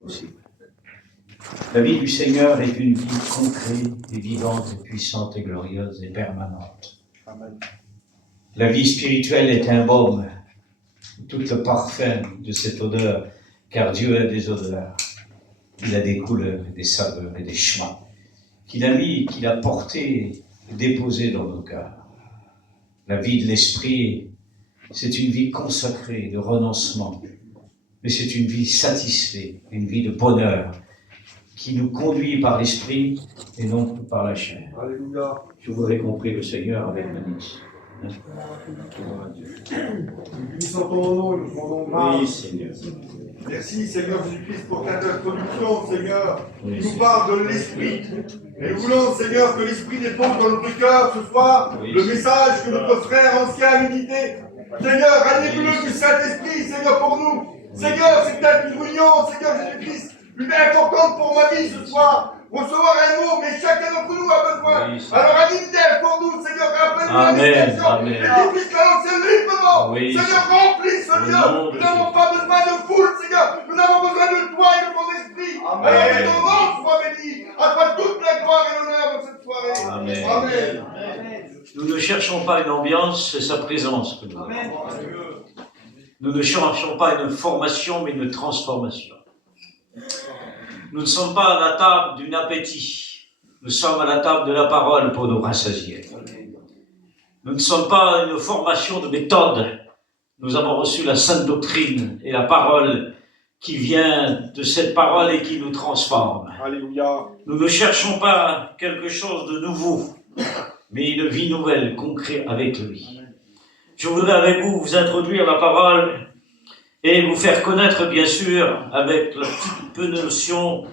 possible. La vie du Seigneur est une vie concrète et vivante et puissante et glorieuse et permanente. Amen. La vie spirituelle est un baume, tout le parfum de cette odeur, car Dieu a des odeurs. Il a des couleurs, des saveurs et des chemins qu'il a mis, qu'il a portés et déposés dans nos cœurs. La vie de l'esprit, c'est une vie consacrée, de renoncement, mais c'est une vie satisfaite, une vie de bonheur, qui nous conduit par l'esprit et non par la chair. Alléluia. Je voudrais qu'on prie le Seigneur avec ma nièce. Nous bénissons ton nom, nous rendons grâce. Oui, Seigneur. Merci, Seigneur Jésus-Christ, pour ta introduction, Seigneur, qui nous parle de l'Esprit. Et nous voulons, Seigneur, que l'Esprit dépose dans notre cœur ce soir le message que notre frère ancien a médité. Seigneur, anime-le du Saint-Esprit, Seigneur, pour nous. Seigneur, c'est peut-être une réunion, Seigneur Jésus-Christ, une importante pour ma vie ce soir. Recevoir un mot, mais chacun d'entre nous a besoin. Oui, alors anime-t-elle pour nous, Seigneur, rappelle-nous la méditation. Et qu'il puisse lancer librement. Oui, Seigneur, remplis ce lieu. Nous n'avons pas besoin de foule, Seigneur. Nous avons besoin de toi et de ton esprit. Amen. Alors que ton nom soit béni. À toi toute la gloire et l'honneur de cette soirée. Amen. Amen. Nous ne cherchons pas une ambiance, c'est sa présence que nous avons. Nous ne cherchons pas une formation, mais une transformation. Nous ne sommes pas à la table d'un appétit. Nous sommes à la table de la parole pour nous rassasier. Nous ne sommes pas une formation de méthode. Nous avons reçu la sainte doctrine et la parole qui vient de cette parole et qui nous transforme. Alléluia. Nous ne cherchons pas quelque chose de nouveau, mais une vie nouvelle, concrète avec lui. Je voudrais avec vous vous introduire la parole et vous faire connaître, bien sûr, avec un petit peu de notion,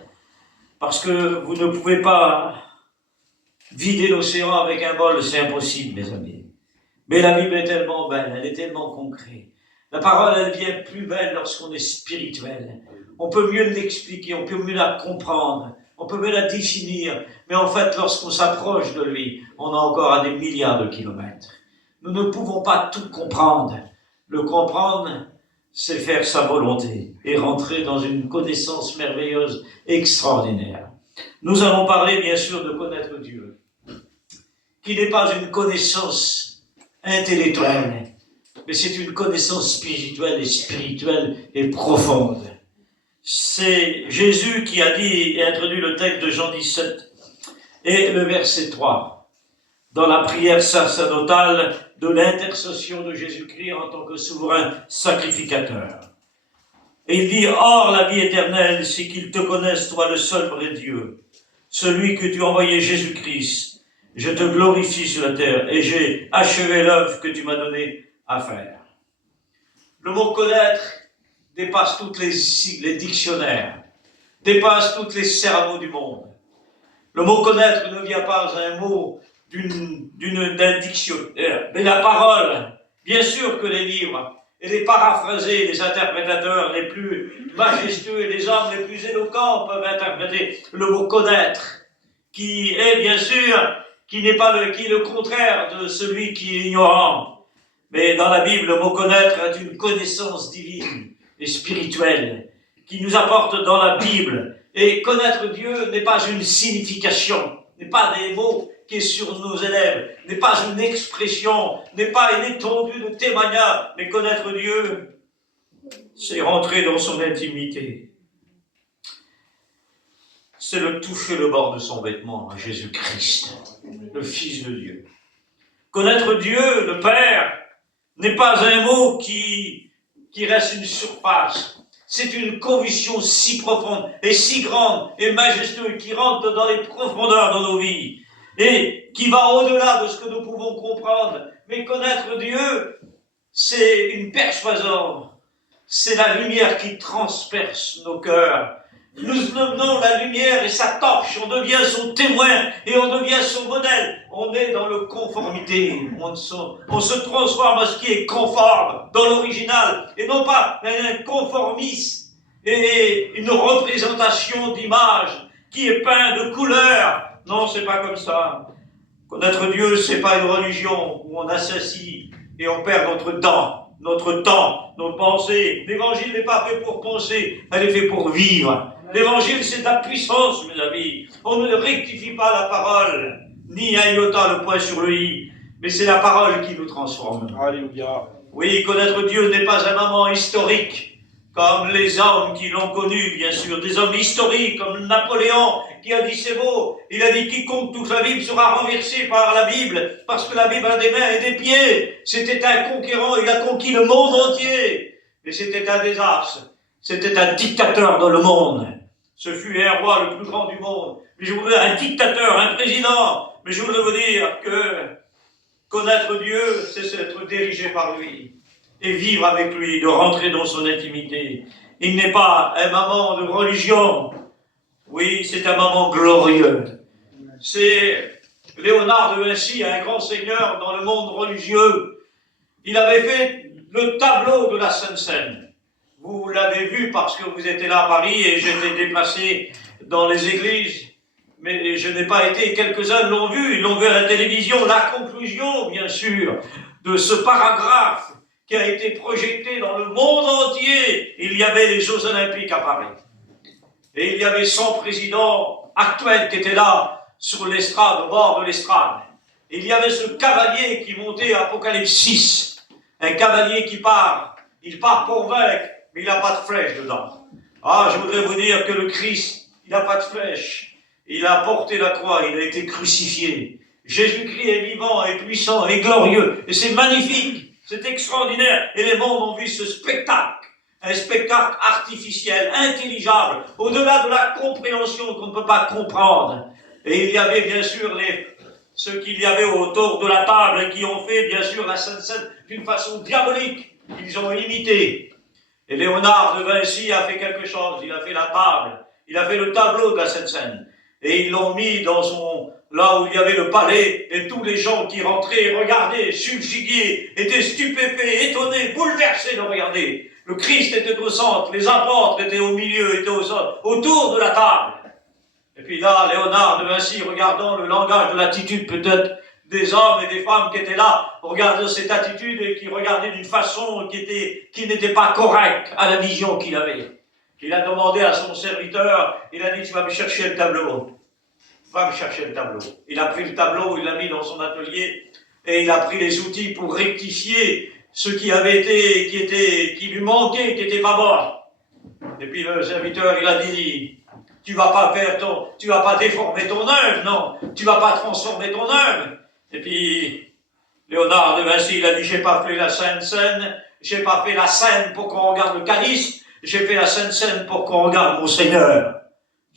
parce que vous ne pouvez pas vider l'océan avec un bol, c'est impossible, mes amis. Mais la Bible est tellement belle, elle est tellement concrète. La parole, elle devient plus belle lorsqu'on est spirituel. On peut mieux l'expliquer, on peut mieux la comprendre, on peut mieux la définir, mais en fait, lorsqu'on s'approche de lui, on est encore à des milliards de kilomètres. Nous ne pouvons pas tout comprendre. Le comprendre, c'est faire sa volonté et rentrer dans une connaissance merveilleuse, extraordinaire. Nous allons parler, bien sûr, de connaître Dieu, qui n'est pas une connaissance intellectuelle, mais c'est une connaissance spirituelle et profonde. C'est Jésus qui a dit et introduit le texte de Jean 17 et le verset 3, dans la prière sacerdotale de l'intercession de Jésus-Christ en tant que souverain sacrificateur. Et il dit, « Or, la vie éternelle, c'est qu'ils te connaissent, toi le seul vrai Dieu, celui que tu as envoyé Jésus-Christ. Je te glorifie sur la terre et j'ai achevé l'œuvre que tu m'as donnée à faire. » Le mot « connaître » dépasse toutes les dictionnaires, dépasse tous les cerveaux du monde. Le mot « connaître » ne vient pas d'un mot d'un dictionnaire, mais la parole. Bien sûr que les livres et les paraphrasés, les interprétateurs les plus majestueux et les hommes les plus éloquents peuvent interpréter le mot connaître, qui est bien sûr, qui n'est le contraire de celui qui est ignorant. Mais dans la Bible, le mot connaître est une connaissance divine et spirituelle qui nous apporte dans la Bible. Et connaître Dieu n'est pas une signification, n'est pas des mots qui est sur nos élèves, n'est pas une expression, n'est pas une étendue de témoignage, mais connaître Dieu, c'est rentrer dans son intimité. C'est le toucher le bord de son vêtement à Jésus-Christ, le Fils de Dieu. Connaître Dieu, le Père, n'est pas un mot qui reste une surface. C'est une conviction si profonde et si grande et majestueuse qui rentre dans les profondeurs de nos vies et qui va au-delà de ce que nous pouvons comprendre. Mais connaître Dieu, c'est une persuasion. C'est la lumière qui transperce nos cœurs. Nous devenons la lumière et sa torche, on devient son témoin et on devient son modèle. On est dans le conformité, on se transforme à ce qui est conforme dans l'original et non pas un conformisme et une représentation d'image qui est peinte de couleurs. Non, c'est pas comme ça. Connaître Dieu, c'est pas une religion où on s'assit et on perd notre dent. notre temps, nos pensées. L'évangile n'est pas fait pour penser, elle est fait pour vivre. L'évangile, c'est de la puissance, mes amis. On ne rectifie pas la parole, ni un iota le point sur le i, mais c'est la parole qui nous transforme. Alléluia. Oui, connaître Dieu n'est pas un moment historique, comme les hommes qui l'ont connu, bien sûr, des hommes historiques, comme Napoléon, qui a dit ces mots. Il a dit, quiconque touche la Bible sera renversé par la Bible, parce que la Bible a des mains et des pieds. C'était un conquérant, il a conquis le monde entier. Et c'était un désastre. C'était un dictateur dans le monde. Ce fut un roi le plus grand du monde. Mais je voudrais un dictateur, un président. Mais je voudrais vous dire que connaître Dieu, c'est être dirigé par lui. Et vivre avec lui, de rentrer dans son intimité. Il n'est pas un moment de religion. Oui, c'est un moment glorieux. C'est Léonard de Vinci, un grand seigneur dans le monde religieux. Il avait fait le tableau de la Sainte Seine. Vous l'avez vu parce que vous étiez là à Paris et j'étais déplacé dans les églises. Mais je n'ai pas été, quelques-uns l'ont vu, ils l'ont vu à la télévision. La conclusion, bien sûr, de ce paragraphe qui a été projeté dans le monde entier. Il y avait les Jeux Olympiques à Paris. Et il y avait son président actuel qui était là, sur l'estrade, au bord de l'estrade. Il y avait ce cavalier qui montait à Apocalypse 6. Un cavalier qui part. Il part pour vaincre, mais il n'a pas de flèche dedans. Ah, je voudrais vous dire que le Christ, il n'a pas de flèche. Il a porté la croix, il a été crucifié. Jésus-Christ est vivant, est puissant, est glorieux. Et c'est magnifique. C'est extraordinaire. Et les mondes ont vu ce spectacle. Un spectacle artificiel, intelligible, au-delà de la compréhension qu'on ne peut pas comprendre. Et il y avait bien sûr ceux qu'il y avait autour de la table qui ont fait bien sûr la Sainte Seine d'une façon diabolique. Ils ont imité. Et Léonard de Vinci a fait quelque chose. Il a fait la table. Il a fait le tableau de la Sainte Seine. Et ils l'ont mis dans là où il y avait le palais, et tous les gens qui rentraient, regardaient, subjugués, étaient stupéfaits, étonnés, bouleversés de regarder. Le Christ était au centre, les apôtres étaient au milieu, étaient autour de la table. Et puis là, Léonard de Vinci, regardant le langage de l'attitude peut-être des hommes et des femmes qui étaient là, regardant cette attitude et qui regardaient d'une façon qui n'était pas correcte à la vision qu'il avait. Il a demandé à son serviteur, il a dit, tu vas me chercher le tableau. Va me chercher le tableau. Il a pris le tableau, il l'a mis dans son atelier, et il a pris les outils pour rectifier ce qui avait été, qui lui manquait, qui n'était pas bon. Et puis le serviteur, il a dit, tu vas pas déformer ton œuvre, non, tu vas pas transformer ton œuvre. Et puis, Léonard de Vinci, il a dit, j'ai pas fait la Sainte Seine, j'ai pas fait la scène pour qu'on regarde le calice, j'ai fait la Sainte Seine pour qu'on regarde mon Seigneur.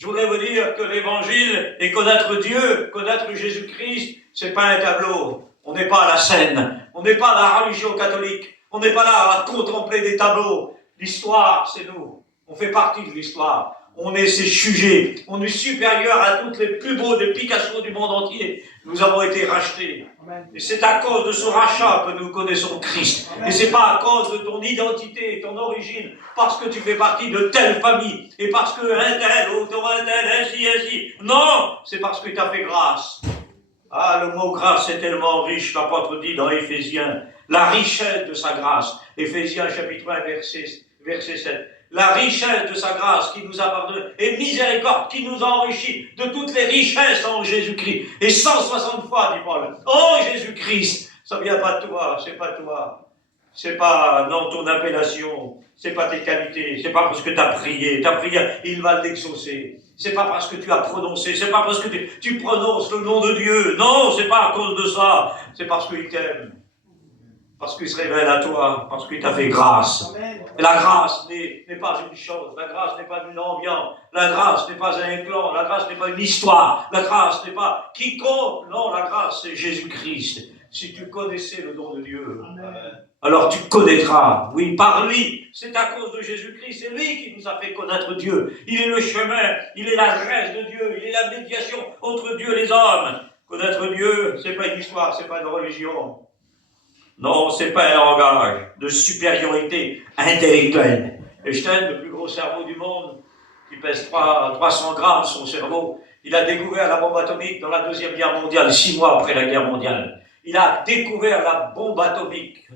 Je voudrais vous dire que l'évangile et connaître Dieu, connaître Jésus-Christ, c'est pas un tableau. On n'est pas à la scène. On n'est pas à la religion catholique. On n'est pas là à contempler des tableaux. L'histoire, c'est nous. On fait partie de l'histoire. On est ses sujets. On est supérieur à toutes les plus beaux de Picasso du monde entier. Nous avons été rachetés. Et c'est à cause de ce rachat que nous connaissons Christ. Et c'est pas à cause de ton identité, ton origine, parce que tu fais partie de telle famille, et parce que un tel, ou ton un tel, ainsi. Non! C'est parce que tu as fait grâce. Ah, le mot grâce est tellement riche, l'apôtre dit dans Éphésiens. La richesse de sa grâce. Éphésiens chapitre 1, verset 7. La richesse de sa grâce qui nous a pardonné, et miséricorde qui nous a enrichis de toutes les richesses en Jésus-Christ. Et 160 fois, dit Paul, oh Jésus-Christ, ça vient pas de toi, c'est pas toi. C'est pas, non, ton appellation, c'est pas tes qualités, c'est pas parce que ta prière, il va l'exaucer. C'est pas parce que tu as prononcé, c'est pas parce que tu prononces le nom de Dieu. Non, c'est pas à cause de ça, c'est parce qu'il t'aime. Parce qu'il se révèle à toi, parce qu'il t'a fait grâce. Et la grâce n'est pas une chose, la grâce n'est pas une ambiance, la grâce n'est pas un clan, la grâce n'est pas une histoire, la grâce n'est pas quiconque. Non, la grâce c'est Jésus-Christ. Si tu connaissais le don de Dieu, alors tu connaîtras, oui, par lui. C'est à cause de Jésus-Christ, c'est lui qui nous a fait connaître Dieu. Il est le chemin, il est l'adresse de Dieu, il est la médiation entre Dieu et les hommes. Connaître Dieu, c'est pas une histoire, c'est pas une religion. Non, c'est pas un langage de supériorité intellectuelle. Einstein, le plus gros cerveau du monde, qui pèse 300 grammes, son cerveau, il a découvert la bombe atomique dans la Deuxième Guerre mondiale, 6 mois après la guerre mondiale. Il a découvert la bombe atomique.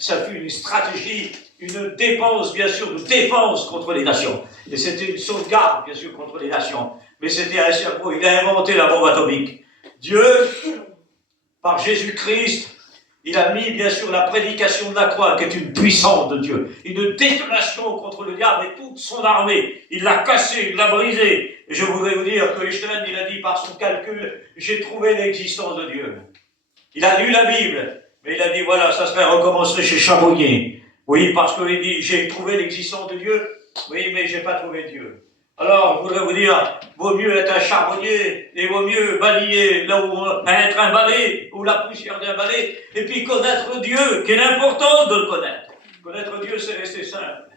Ça fut une stratégie, une dépense, bien sûr, de défense contre les nations. Et c'était une sauvegarde, bien sûr, contre les nations. Mais c'était un cerveau. Il a inventé la bombe atomique. Dieu, par Jésus-Christ, il a mis, bien sûr, la prédication de la croix, qui est une puissance de Dieu. Une détonation contre le diable et toute son armée. Il l'a cassée, il l'a brisée. Et je voudrais vous dire que Einstein, il a dit par son calcul, j'ai trouvé l'existence de Dieu. Il a lu la Bible, mais il a dit, voilà, ça serait recommencer chez Charbonnier. Oui, parce qu'il dit, j'ai trouvé l'existence de Dieu, oui, mais j'ai pas trouvé Dieu. Alors, je voudrais vous dire, vaut mieux être un charbonnier, et vaut mieux balayer là où être un balai, ou la poussière d'un balai, et puis connaître Dieu, qui est important de le connaître. Connaître Dieu, c'est rester simple.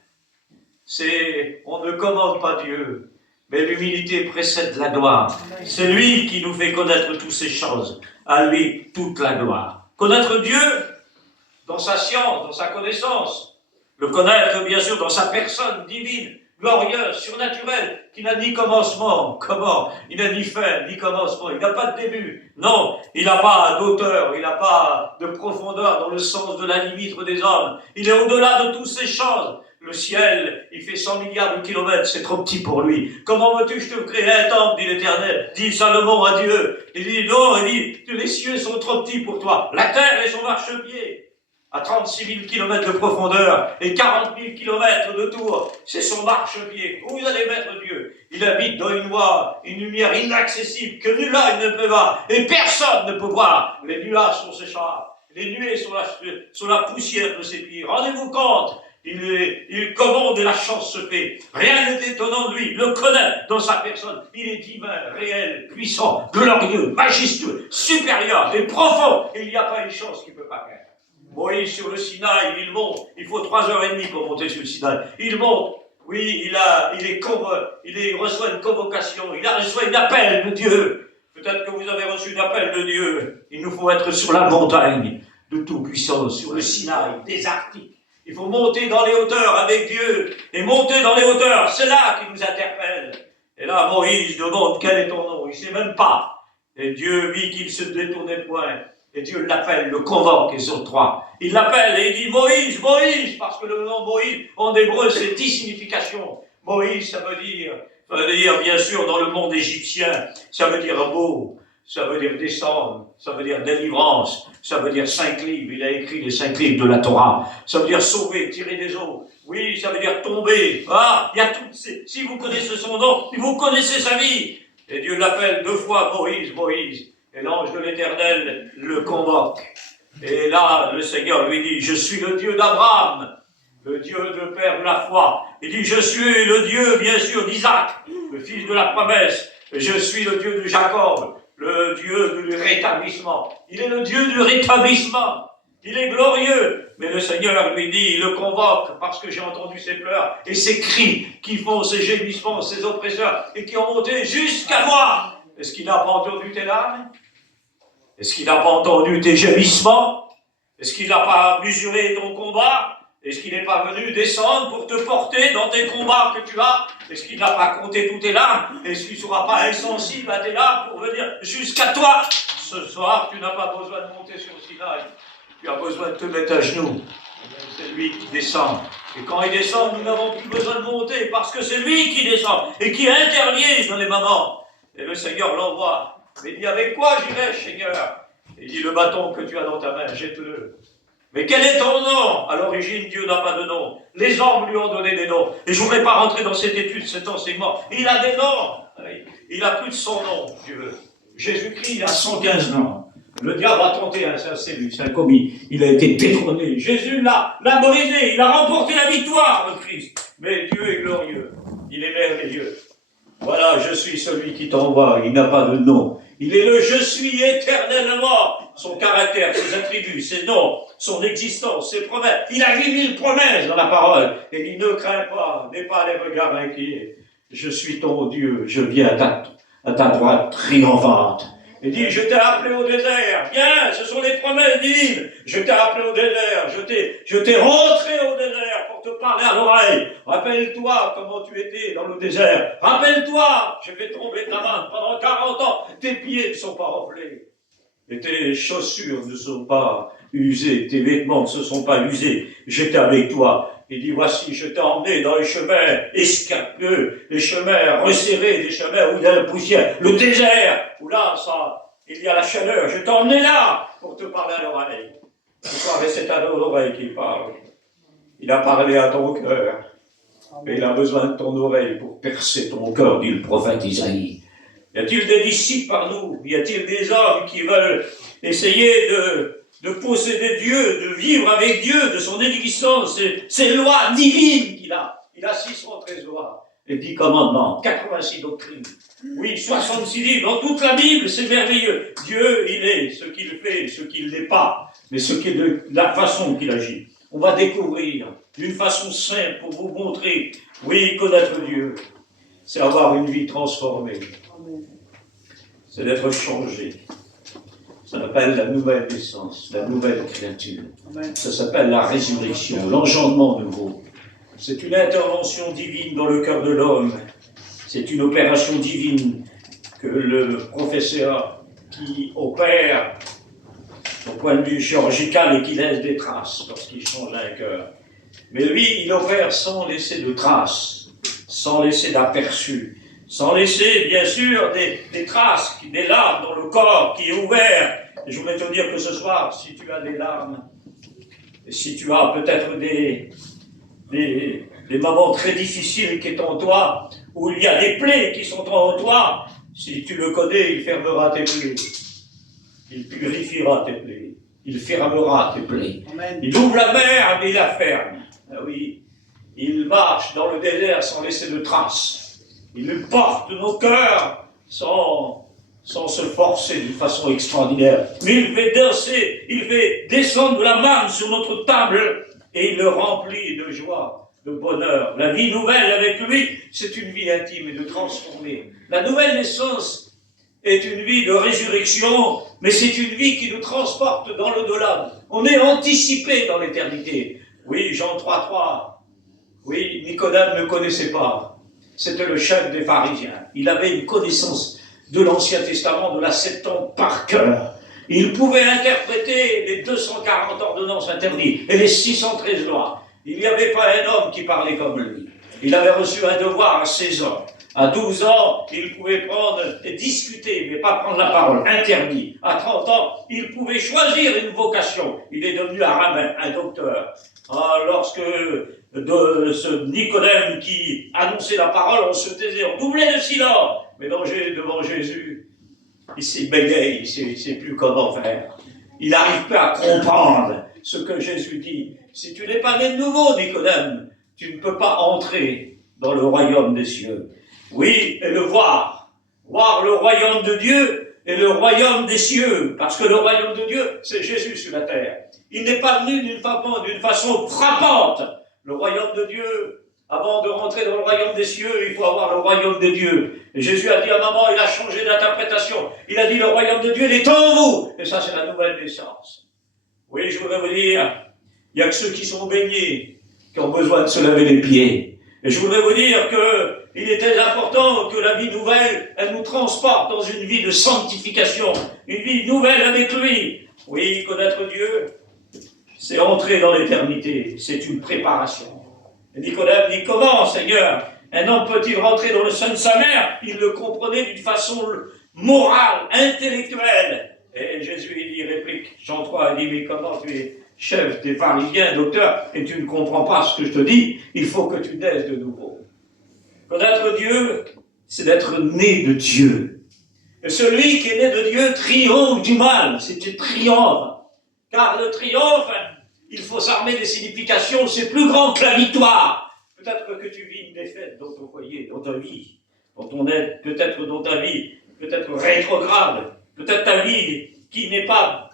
On ne commande pas Dieu, mais l'humilité précède la gloire. C'est lui qui nous fait connaître toutes ces choses. À lui, toute la gloire. Connaître Dieu, dans sa science, dans sa connaissance. Le connaître, bien sûr, dans sa personne divine, glorieuse, surnaturelle, qui n'a ni commencement. Comment? Il n'a ni fin, ni commencement. Il n'a pas de début. Non, il n'a pas d'auteur, il n'a pas de profondeur dans le sens de la limite des hommes. Il est au-delà de toutes ces choses. Le ciel, il fait 100 milliards de kilomètres, c'est trop petit pour lui. Comment veux-tu que je te crée un temple, dit l'Éternel, dit Salomon à Dieu. Il dit non, il dit, les cieux sont trop petits pour toi. La terre est son marchepied. À 36 000 kilomètres de profondeur et 40 000 kilomètres de tour, c'est son marchepied. Où vous allez mettre Dieu? Il habite dans une voie, une lumière inaccessible que nul œil ne peut voir et personne ne peut voir. Les nuages sont ses chars, les nuées sont la poussière de ses pieds. Rendez-vous compte, il commande et la chance se fait. Rien n'est étonnant de lui, il le connaît dans sa personne. Il est divin, réel, puissant, glorieux, majestueux, supérieur et profond. Et il n'y a pas une chance qu'il ne peut pas faire. Moïse sur le Sinaï, il monte. Il faut 3h30 pour monter sur le Sinaï. Il monte. Oui, il reçoit une convocation. Il reçoit un appel de Dieu. Peut-être que vous avez reçu un appel de Dieu. Il nous faut être sur la montagne de Tout-Puissance, sur le Sinaï, désertique. Il faut monter dans les hauteurs avec Dieu. Et monter dans les hauteurs, c'est là qu'il nous interpelle. Et là, Moïse demande quel est ton nom. Il ne sait même pas. Et Dieu vit qu'il se détournait point. Et Dieu l'appelle, le convoque, et sur 3. Il l'appelle et il dit Moïse, Moïse, parce que le nom Moïse, en hébreu, c'est 10 significations. Moïse, ça veut dire, bien sûr, dans le monde égyptien, ça veut dire beau, ça veut dire descendre, ça veut dire délivrance, ça veut dire 5 livres. Il a écrit les 5 livres de la Torah. Ça veut dire sauver, tirer des eaux. Oui, ça veut dire tomber. Ah, il y a toutes ces, si vous connaissez son nom, vous connaissez sa vie. Et Dieu l'appelle 2 fois Moïse, Moïse. Et l'ange de l'Éternel le convoque. Et là, le Seigneur lui dit, je suis le Dieu d'Abraham, le Dieu de père de la foi. Il dit, je suis le Dieu, bien sûr, d'Isaac, le fils de la promesse. Je suis le Dieu de Jacob, le Dieu du rétablissement. Il est le Dieu du rétablissement. Il est glorieux. Mais le Seigneur lui dit, il le convoque parce que j'ai entendu ses pleurs et ses cris qui font ses gémissements, ses oppresseurs et qui ont monté jusqu'à moi. Est-ce qu'il n'a pas entendu tes larmes? Est-ce qu'il n'a pas entendu tes gémissements? Est-ce qu'il n'a pas mesuré ton combat? Est-ce qu'il n'est pas venu descendre pour te porter dans tes combats que tu as? Est-ce qu'il n'a pas compté toutes tes larmes? Est-ce qu'il ne sera pas insensible à tes larmes pour venir jusqu'à toi? Ce soir, tu n'as pas besoin de monter sur le Sinaï. Tu as besoin de te mettre à genoux. C'est lui qui descend. Et quand il descend, nous n'avons plus besoin de monter parce que c'est lui qui descend et qui intervient dans les moments. Et le Seigneur l'envoie. Mais il dit, avec quoi j'irai, Seigneur? Il dit, le bâton que tu as dans ta main, jette-le. Mais quel est ton nom? À l'origine, Dieu n'a pas de nom. Les hommes lui ont donné des noms. Et je ne voudrais pas rentrer dans cette étude, cet enseignement. Il a des noms. Il a plus de son nom, Dieu. Jésus-Christ, il a 115 noms. Le diable a tenté c'est un commis. Il a été détrôné. Jésus l'a brisé. Il a remporté la victoire, le Christ. Mais Dieu est glorieux. Il est merveilleux. Voilà, je suis celui qui t'envoie. Il n'a pas de nom. Il est le je suis éternellement. Son caractère, ses attributs, ses noms, son existence, ses promesses. Il a 8000 promesses dans la parole. Et il ne craint pas, n'aie pas les regards inquiets. Je suis ton Dieu, je viens à ta droite triomphante. Il dit, je t'ai appelé au désert. Viens, ce sont les promesses divines. Je t'ai appelé au désert. Je t'ai rentré au désert pour te parler à l'oreille. Rappelle-toi comment tu étais dans le désert. Rappelle-toi, j'ai fait tomber ta main pendant 40 ans. Tes pieds ne sont pas reflés. et tes chaussures ne sont pas usées, tes vêtements ne se sont pas usés. J'étais avec toi. Il dit, voici, je t'ai emmené dans les chemins escarpeux, les chemins resserrés, des chemins où il y a la poussière, le désert, où là, il y a la chaleur. Je t'ai emmené là pour te parler à l'oreille. Ce soir, c'est à l'oreille qu'il parle. Il a parlé à ton cœur. Et il a besoin de ton oreille pour percer ton cœur, dit le prophète Isaïe. Y a-t-il des disciples par nous? Y a-t-il des hommes qui veulent essayer de posséder Dieu, de vivre avec Dieu, de son existence, ces lois divines qu'il a? Il a 600 trésors, les 10 commandements, 86 doctrines. Oui, 66 livres. Dans toute la Bible, c'est merveilleux. Dieu, il est ce qu'il fait, ce qu'il n'est pas, mais la façon qu'il agit. On va découvrir d'une façon simple pour vous montrer, oui, connaître Dieu, c'est avoir une vie transformée. C'est d'être changé. Ça s'appelle la nouvelle naissance, la nouvelle créature. Ça s'appelle la résurrection, l'engendrement nouveau. C'est une intervention divine dans le cœur de l'homme. C'est une opération divine que le professeur qui opère au point de vue chirurgical et qui laisse des traces lorsqu'il change un cœur. Mais lui, il opère sans laisser de traces, sans laisser d'aperçus, sans laisser, bien sûr, des traces, des larmes dans le corps qui est ouvert. Et je voudrais te dire que ce soir, si tu as des larmes, et si tu as peut-être des moments très difficiles qui sont en toi, où il y a des plaies qui sont en toi, si tu le connais, il fermera tes plaies. Il purifiera tes plaies. Il fermera tes plaies. Amen. Il ouvre la mer, mais il la ferme. Ah oui. Il marche dans le désert sans laisser de traces. Il porte nos cœurs sans se forcer d'une façon extraordinaire. Mais il fait danser, il fait descendre la manne sur notre table et il le remplit de joie, de bonheur. La vie nouvelle avec lui, c'est une vie intime et de transformée. La nouvelle naissance est une vie de résurrection, mais c'est une vie qui nous transporte dans l'au-delà. On est anticipé dans l'éternité. Oui, Jean 3,3. Oui, Nicodème ne connaissait pas. C'était le chef des pharisiens. Il avait une connaissance de l'Ancien Testament, de la Septante par cœur. Il pouvait interpréter les 240 ordonnances interdites et les 613 lois. Il n'y avait pas un homme qui parlait comme lui. Il avait reçu un devoir à 16 ans. À 12 ans, il pouvait prendre et discuter, mais pas prendre la parole, interdit. À 30 ans, il pouvait choisir une vocation. Il est devenu un rabbin, un docteur. Lorsque ce Nicodème qui annonçait la parole, on se taisait, on doublait le silence. Mais devant Jésus, il s'est bégayé, il ne sait plus comment faire. Il n'arrive pas à comprendre ce que Jésus dit. Si tu n'es pas né de nouveau, Nicodème, tu ne peux pas entrer dans le royaume des cieux. Oui, et le voir le royaume de Dieu et le royaume des cieux, parce que le royaume de Dieu, c'est Jésus sur la terre. Il n'est pas venu d'une façon frappante. Le royaume de Dieu, avant de rentrer dans le royaume des cieux, il faut avoir le royaume de Dieu. Et Jésus a dit à un moment, il a changé d'interprétation. Il a dit, le royaume de Dieu, il est en vous. Et ça, c'est la nouvelle naissance. Oui, je voudrais vous dire, il n'y a que ceux qui sont baignés qui ont besoin de se laver les pieds. Et je voudrais vous dire qu'il est très important que la vie nouvelle, elle nous transporte dans une vie de sanctification, une vie nouvelle avec lui. Oui, connaître Dieu, c'est entrer dans l'éternité, c'est une préparation. Et Nicodème dit, comment, Seigneur, un homme peut-il rentrer dans le sein de sa mère? Il le comprenait d'une façon morale, intellectuelle. Et Jésus, il réplique, Jean 3, il dit, mais comment tu es chef des pharisiens, docteur, et tu ne comprends pas ce que je te dis? Il faut que tu naisses de nouveau. Connaître Dieu, c'est d'être né de Dieu. Et celui qui est né de Dieu triomphe du mal, c'est un triomphe. Car le triomphe, il faut s'armer des significations, c'est plus grand que la victoire. Peut-être que tu vis une défaite dans ton foyer, dans ta vie, dans ton être, peut-être dans ta vie, peut-être rétrograde, peut-être ta vie qui n'est pas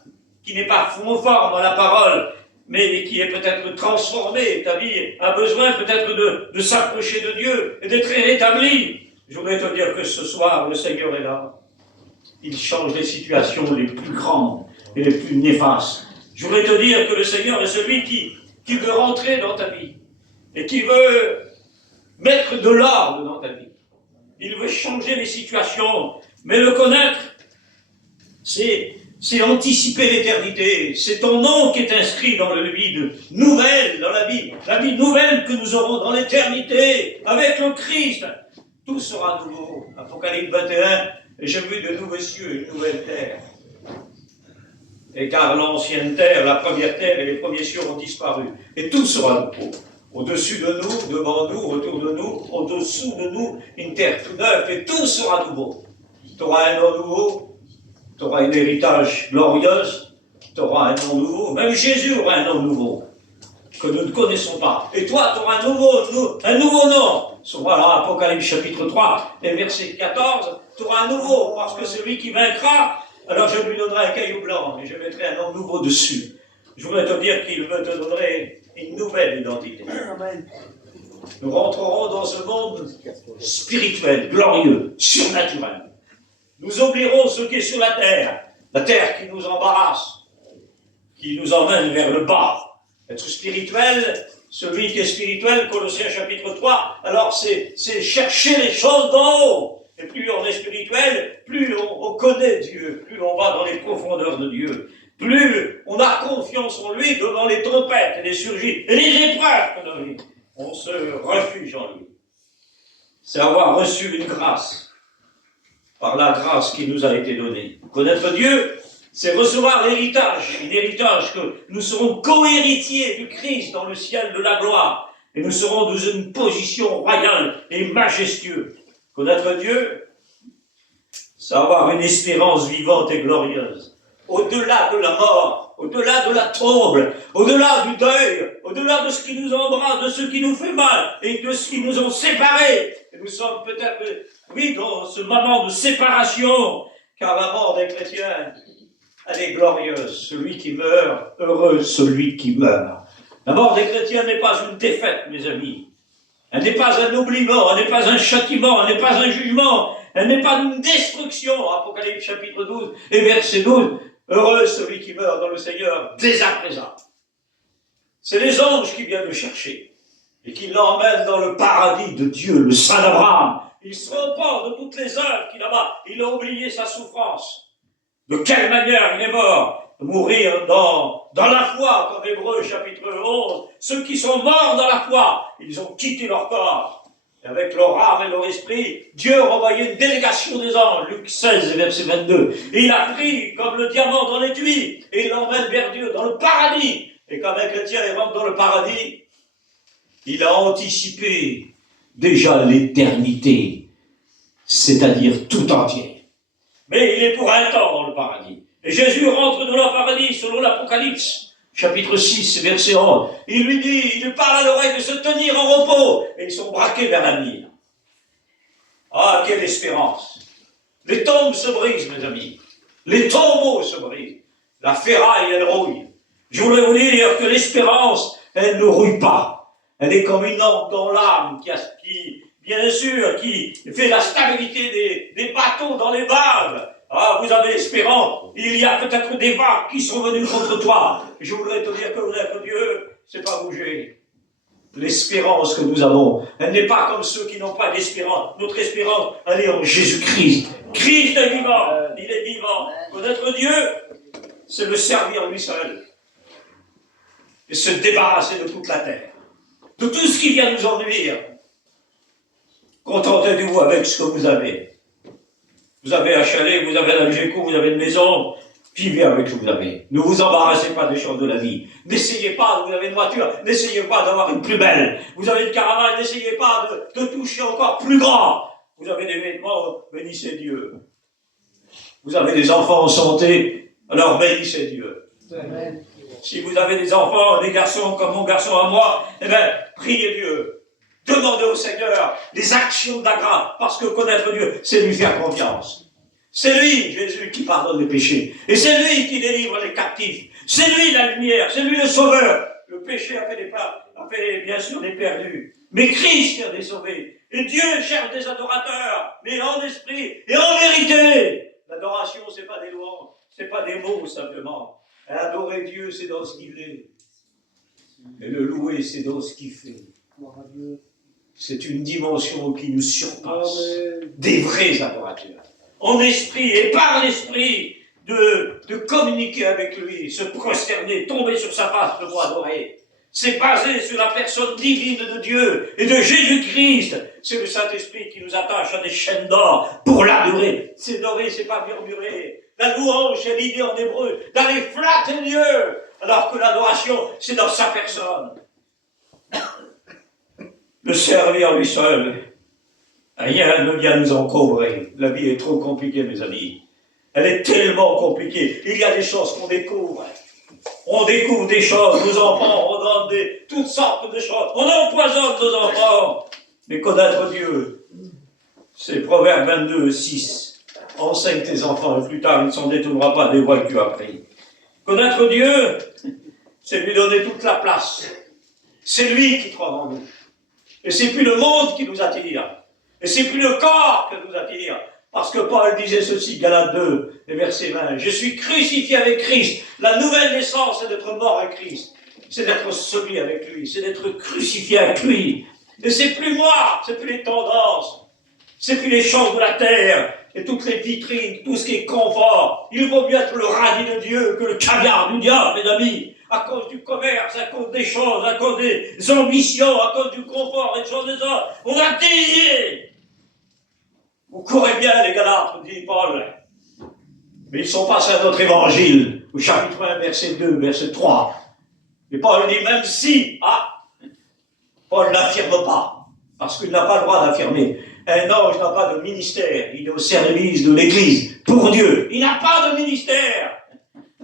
conforme à la parole, mais qui est peut-être transformée. Ta vie a besoin peut-être de s'approcher de Dieu et d'être rétablie. Je voudrais te dire que ce soir, le Seigneur est là. Il change les situations les plus grandes et les plus néfastes. Je voudrais te dire que le Seigneur est celui qui veut rentrer dans ta vie et qui veut mettre de l'ordre dans ta vie. Il veut changer les situations, mais le connaître, c'est c'est anticiper l'éternité. C'est ton nom qui est inscrit dans le vide nouvelle, dans la vie nouvelle que nous aurons dans l'éternité, avec le Christ. Tout sera nouveau. Apocalypse 21, j'ai vu de nouveaux cieux et une nouvelle terre. Et car l'ancienne terre, la première terre et les premiers cieux ont disparu. Et tout sera nouveau. Au-dessus de nous, devant nous, autour de nous, au-dessous de nous, une terre tout neuve, et tout sera nouveau. Tu auras un nom nouveau, tu auras un héritage glorieux, tu auras un nom nouveau. Même Jésus aura un nom nouveau, que nous ne connaissons pas. Et toi, tu auras un nouveau nom. Voilà, Apocalypse chapitre 3, et verset 14, tu auras un nouveau, parce que celui qui vaincra, alors je lui donnerai un caillou blanc, et je mettrai un nom nouveau dessus. Je voudrais te dire qu'il veut te donner une nouvelle identité. Nous rentrerons dans ce monde spirituel, glorieux, surnaturel. Nous oublierons ce qui est sur la terre qui nous embarrasse, qui nous emmène vers le bas. Être spirituel, celui qui est spirituel, Colossiens chapitre 3, alors c'est chercher les choses d'en haut. Et plus on est spirituel, plus on connaît Dieu, plus on va dans les profondeurs de Dieu. Plus on a confiance en lui devant les tempêtes et les surgis et les épreuves de lui. On se refuge en lui. C'est avoir reçu une grâce, par la grâce qui nous a été donnée. Connaître Dieu, c'est recevoir l'héritage, un héritage que nous serons co-héritiers du Christ dans le ciel de la gloire. Et nous serons dans une position royale et majestueuse. Connaître Dieu, c'est avoir une espérance vivante et glorieuse. Au-delà de la mort, au-delà de la tombe, au-delà du deuil, au-delà de ce qui nous embrasse, de ce qui nous fait mal, et de ce qui nous ont séparés. Et nous sommes peut-être, oui, dans ce moment de séparation, car la mort des chrétiens, elle est glorieuse. Celui qui meurt, heureux celui qui meurt. La mort des chrétiens n'est pas une défaite, mes amis. Elle n'est pas un oubliement, elle n'est pas un châtiment, elle n'est pas un jugement, elle n'est pas une destruction. Apocalypse chapitre 12 et verset 12. Heureux celui qui meurt dans le Seigneur dès à présent. C'est les anges qui viennent le chercher et qui l'emmènent dans le paradis de Dieu, le Saint d'Abraham. Il se repent de toutes les œuvres qu'il a. Il a oublié sa souffrance. De quelle manière il est mort? Mourir dans la foi, comme Hébreux chapitre 11. Ceux qui sont morts dans la foi, ils ont quitté leur corps. Et avec leur âme et leur esprit, Dieu renvoyait une délégation des anges, Luc 16, verset 22. Et il a pris comme le diamant dans l'étui, et il l'emmène vers Dieu, dans le paradis. Et quand un chrétien rentre dans le paradis, il a anticipé déjà l'éternité, c'est-à-dire tout entier. Mais il est pour un temps dans le paradis. Et Jésus rentre dans le paradis, selon l'Apocalypse. Chapitre 6, verset 11. Il lui dit, il lui parle à l'oreille de se tenir en repos. Et ils sont braqués vers l'avenir. Ah, quelle espérance. Les tombes se brisent, mes amis. Les tombeaux se brisent. La ferraille, elle rouille. Je voudrais vous dire que l'espérance, elle ne rouille pas. Elle est comme une lampe dans l'âme qui, bien sûr, qui fait la stabilité des bateaux dans les vagues. Ah, vous avez l'espérance, il y a peut-être des vagues qui sont venues contre toi. Je voudrais te dire que connaître Dieu, c'est pas bouger. L'espérance que nous avons, elle n'est pas comme ceux qui n'ont pas d'espérance. Notre espérance, elle est en Jésus-Christ. Christ est vivant, il est vivant. Connaître Dieu, c'est le servir lui seul. Et se débarrasser de toute la terre. De tout ce qui vient nous ennuyer. Contentez-vous avec ce que vous avez. Vous avez un chalet, vous avez un Algeco, vous avez une maison, vivez avec ce que vous avez. Ne vous embarrassez pas des choses de la vie. N'essayez pas, vous avez une voiture, n'essayez pas d'avoir une plus belle. Vous avez une caravane, n'essayez pas de toucher encore plus grand. Vous avez des vêtements, bénissez Dieu. Vous avez des enfants en santé, alors bénissez Dieu. Amen. Si vous avez des enfants, des garçons comme mon garçon à moi, eh bien, priez Dieu. Demandez au Seigneur les actions de la grâce, parce que connaître Dieu, c'est lui faire confiance. C'est lui, Jésus, qui pardonne les péchés. Et c'est lui qui délivre les captifs. C'est lui la lumière, c'est lui le sauveur. Le péché a fait bien sûr des perdus. Mais Christ a des sauvés. Et Dieu cherche des adorateurs, mais en esprit et en vérité. L'adoration, c'est pas des louanges, c'est pas des mots simplement. Adorer Dieu, c'est dans ce qu'il est. Et le louer, c'est dans ce qu'il fait. C'est une dimension qui nous surpasse. Des vrais adorateurs. En esprit et par l'esprit de communiquer avec lui, se prosterner, tomber sur sa face, le adorer. C'est basé sur la personne divine de Dieu et de Jésus-Christ. C'est le Saint-Esprit qui nous attache à des chaînes d'or pour l'adorer. C'est adorer, c'est pas murmurer. La louange, c'est l'idée en hébreu d'aller flatter Dieu, alors que l'adoration, c'est dans sa personne. Le servir lui seul. Rien ne vient nous encombrer. La vie est trop compliquée, mes amis. Elle est tellement compliquée. Il y a des choses qu'on découvre. On découvre des choses, nos enfants, on donne toutes sortes de choses. On empoisonne nos enfants. Mais connaître Dieu, c'est Proverbe 22, 6. Enseigne tes enfants et plus tard, il ne s'en détournera pas des voies que tu as prises. Connaître Dieu, c'est lui donner toute la place. C'est lui qui croit en nous. Et c'est plus le monde qui nous attire. Et c'est plus le corps qui nous attire. Parce que Paul disait ceci, Galates 2, verset 20. Je suis crucifié avec Christ. La nouvelle naissance, c'est d'être mort avec Christ. C'est d'être celui avec lui. C'est d'être crucifié avec lui. Et c'est plus moi. C'est plus les tendances. C'est plus les choses de la terre. Et toutes les vitrines, tout ce qui est confort. Il vaut mieux être le radis de Dieu que le caviar du diable, mes amis. À cause du commerce, à cause des choses, à cause des ambitions, à cause du confort et des choses de ça. On a dévié. Vous courez bien, les Galates, dit Paul. Mais ils sont passés à notre évangile, au chapitre 1, verset 2, verset 3. Et Paul dit, même si, Paul n'affirme pas, parce qu'il n'a pas le droit d'affirmer. Un ange n'a pas de ministère, il est au service de l'Église, pour Dieu. Il n'a pas de ministère.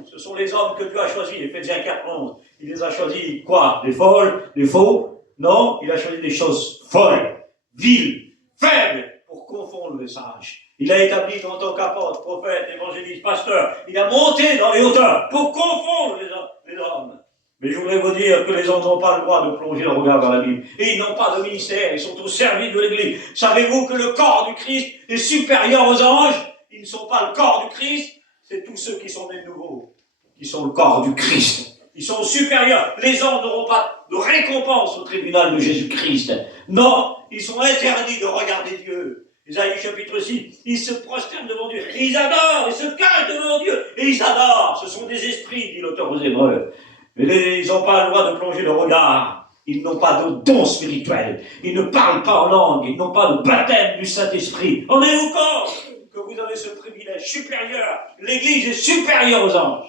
Ce sont les hommes que Dieu a choisis, Éphésiens 4:11. Il les a choisis, quoi? Des folles, des faux? Non, il a choisi des choses folles, viles, faibles, pour confondre les sages. Il a établi en tant qu'apôtre, prophète, évangéliste, pasteur. Il a monté dans les hauteurs pour confondre les hommes. Mais je voudrais vous dire que les hommes n'ont pas le droit de plonger le regard dans la Bible. Et ils n'ont pas de ministère, ils sont au service de l'Église. Savez-vous que le corps du Christ est supérieur aux anges? Ils ne sont pas le corps du Christ, c'est tous ceux qui sont nés de nouveau, qui sont le corps du Christ. Ils sont supérieurs. Les anges n'auront pas de récompense au tribunal de Jésus-Christ. Non, ils sont interdits de regarder Dieu. Isaïe chapitre 6, ils se prosternent devant Dieu. Et ils adorent, ils se cachent devant Dieu. Et ils adorent. Ce sont des esprits, dit l'auteur aux Hébreux. Mais ils n'ont pas le droit de plonger le regard. Ils n'ont pas de don spirituel. Ils ne parlent pas en langue. Ils n'ont pas de baptême du Saint-Esprit. En avez-vous compte que vous avez ce privilège supérieur? L'Église est supérieure aux anges.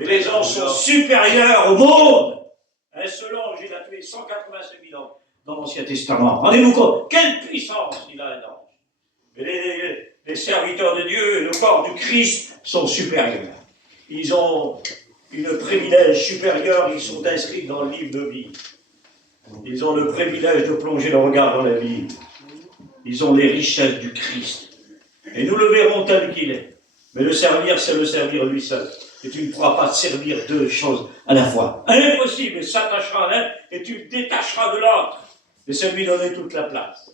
Et les anges sont supérieurs au monde. Un seul ange, il a tué 185 000 ans dans l'Ancien Testament. Rendez-vous compte, quelle puissance il a un ange. Et les serviteurs de Dieu et le corps du Christ sont supérieurs. Ils ont une privilège supérieur, ils sont inscrits dans le livre de vie. Ils ont le privilège de plonger le regard dans la vie. Ils ont les richesses du Christ. Et nous le verrons tel qu'il est. Mais le servir, c'est le servir lui seul. Et tu ne pourras pas servir deux choses à la fois. Impossible, s'attachera à l'un et tu te détacheras de l'autre. Et c'est lui donner toute la place.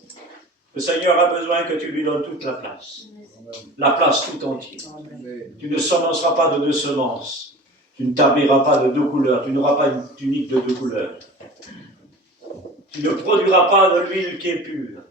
Le Seigneur a besoin que tu lui donnes toute la place. La place tout entière. Tu ne semenceras pas de deux semences. Tu ne t'habilleras pas de deux couleurs. Tu n'auras pas une tunique de deux couleurs. Tu ne produiras pas de l'huile qui est pure.